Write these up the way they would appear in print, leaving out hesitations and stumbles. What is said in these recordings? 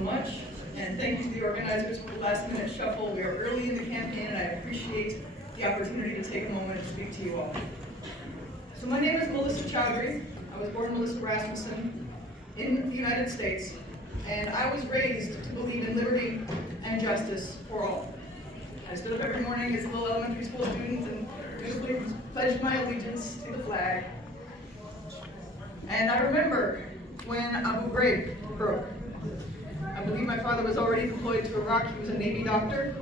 much, and thank you to the organizers for the last minute shuffle. We are early in the campaign, and I appreciate the opportunity to take a moment to speak to you all. So my name is Melissa Chaudhry. I was born Melissa Rasmussen in the United States, and I was raised to believe in liberty and justice for all. I stood up every morning as a little elementary school student and dutifully pledged my allegiance to the flag. And I remember when Abu Ghraib broke. I believe my father was already deployed to Iraq. He was a Navy doctor,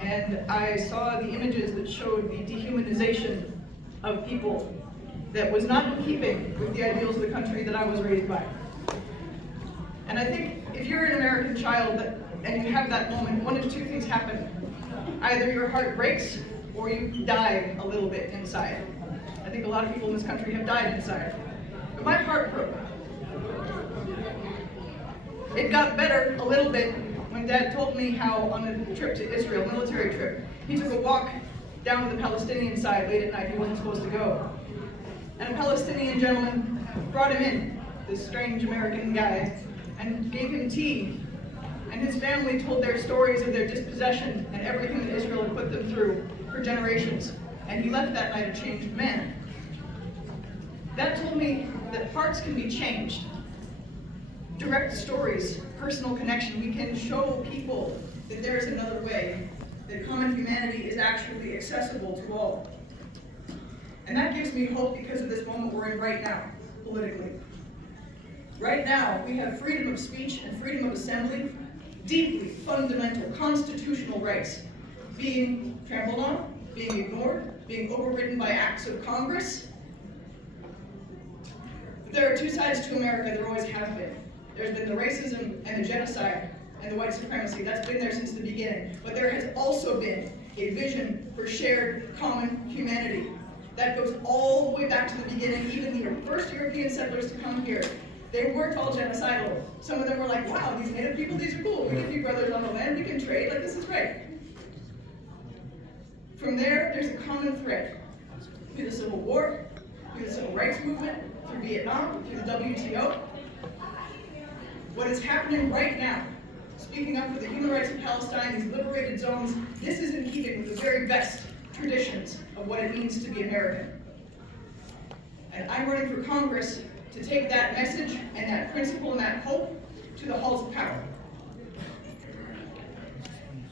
and I saw the images that showed the dehumanization of people that was not in keeping with the ideals of the country that I was raised by. And I think if you're an American child and you have that moment, one of two things happen. Either your heart breaks or you die a little bit inside. I think a lot of people in this country have died inside. But my heart broke. It got better a little bit when Dad told me how on a trip to Israel, military trip, he took a walk down to the Palestinian side late at night. He wasn't supposed to go. And a Palestinian gentleman brought him in, this strange American guy, and gave him tea. And his family told their stories of their dispossession and everything that Israel had put them through for generations. And he left that night a changed man. That told me that hearts can be changed. Direct stories, personal connection. We can show people that there is another way, that common humanity is actually accessible to all. And that gives me hope because of this moment we're in right now, politically. Right now, we have freedom of speech and freedom of assembly, deeply fundamental constitutional rights, being trampled on, being ignored, being overridden by acts of Congress. But there are two sides to America, there always have been. There's been the racism and the genocide and the white supremacy. That's been there since the beginning. But there has also been a vision for shared common humanity. That goes all the way back to the beginning. Even the first European settlers to come here, they weren't all genocidal. Some of them were like, wow, these native people, these are cool. We can be brothers on the land, we can trade, like this is great. From there, there's a common thread. Through the Civil War, through the Civil Rights Movement, through Vietnam, through the WTO. What is happening right now, speaking up for the human rights of Palestine, these liberated zones, this is in keeping with the very best traditions of what it means to be American. And I'm running for Congress to take that message and that principle and that hope to the halls of power.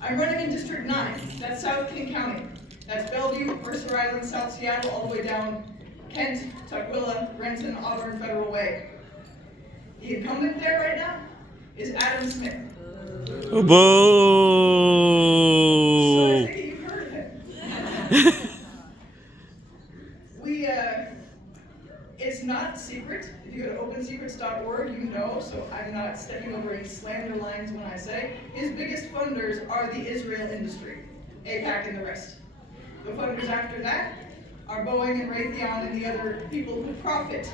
I'm running in District 9, that's South King County. That's Bellevue, Mercer Island, South Seattle, all the way down Kent, Tukwila, Renton, Auburn, Federal Way. The incumbent there right now is Adam Smith. Oh, boo! So I think you've heard of him. It's not secret. If you go to opensecrets.org, you know, so I'm not stepping over any slander lines when I say, his biggest funders are the Israel industry, AIPAC and the rest. The funders after that are Boeing and Raytheon and the other people who profit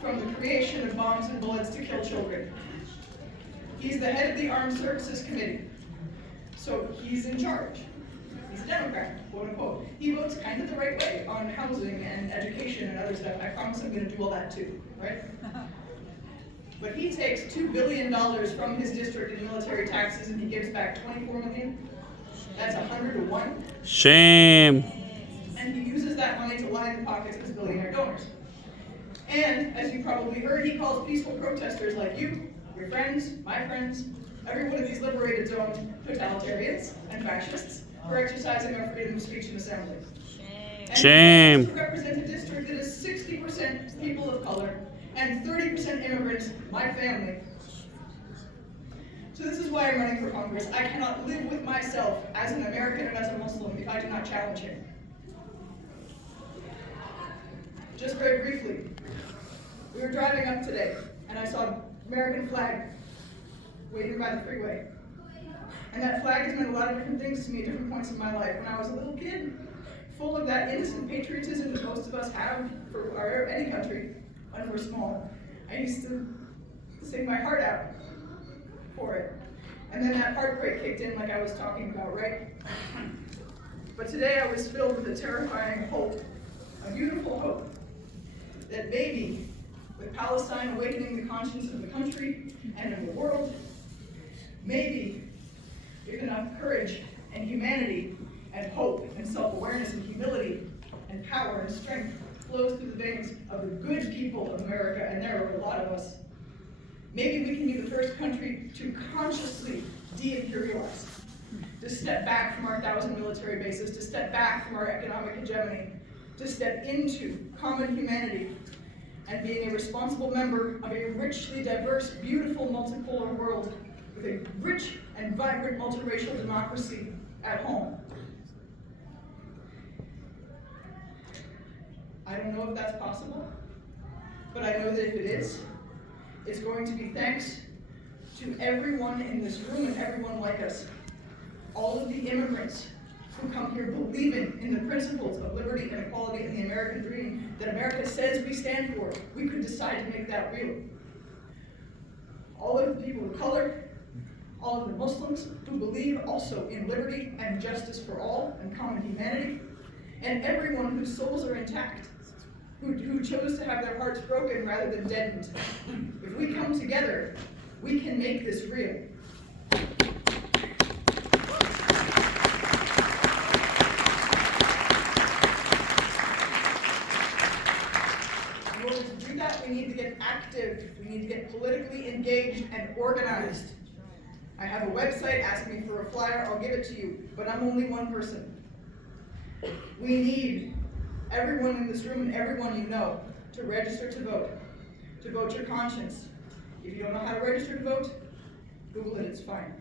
from the creation of bombs and bullets to kill children. He's the head of the Armed Services Committee, so he's in charge. He's a Democrat, quote unquote. He votes kind of the right way on housing and education and other stuff. I promise I'm going to do all that too, right? But he takes $2 billion from his district in military taxes and he gives back $24 million. That's 100 to 1. Shame. And he uses that money to line the pockets of his billionaire donors. And, as you probably heard, he calls peaceful protesters like you, your friends, my friends, every one of these liberated zones, totalitarians and fascists, for exercising our freedom of speech and assembly. Shame. And he represents a district that is 60% people of color and 30% immigrants, my family. So this is why I'm running for Congress. I cannot live with myself as an American and as a Muslim if I do not challenge him. Just very briefly, we were driving up today, and I saw an American flag waving by the freeway. And that flag has meant a lot of different things to me at different points in my life. When I was a little kid, full of that innocent patriotism that most of us have for any country when we're small, I used to sing my heart out for it. And then that heartbreak kicked in like I was talking about, right? But today I was filled with a terrifying hope, a beautiful hope, that maybe with Palestine awakening the conscience of the country and of the world, Maybe if enough courage and humanity and hope and self-awareness and humility and power and strength flows through the veins of the good people of America, and there are a lot of us, maybe we can be the first country to consciously de-imperialize, to step back from our 1,000 military bases, to step back from our economic hegemony, to step into common humanity and being a responsible member of a richly diverse, beautiful, multipolar world with a rich and vibrant multiracial democracy at home. I don't know if that's possible, but I know that if it is, it's going to be thanks to everyone in this room and everyone like us. All of the immigrants who come here believing in the principles of liberty and equality and the American dream that America says we stand for. We could decide to make that real. All of the people of color, all of the Muslims who believe also in liberty and justice for all and common humanity, and everyone whose souls are intact, who chose to have their hearts broken rather than deadened. If we come together, we can make this real. In order to do that, we need to get active. We need to get politically engaged and organized. I have a website. Ask me for a flyer. I'll give it to you. But I'm only one person. We need everyone in this room and everyone you know to register to vote your conscience. If you don't know how to register to vote, Google it, it's fine.